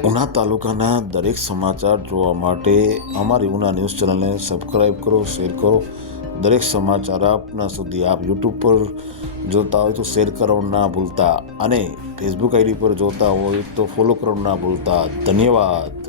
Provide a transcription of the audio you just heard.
ઉના તાલુકાના દરેક સમાચાર જોવા માટે અમારી ઉના ન્યૂઝ ચેનલને સબસ્ક્રાઈબ કરો, શેર કરો. દરેક સમાચાર આપના સુધી આપ યુટ્યુબ પર જોતા હોય તો શેર કરવાનું ના ભૂલતા અને ફેસબુક આઈડી પર જોતા હોય તો ફોલો કરવાનું ના ભૂલતા. ધન્યવાદ.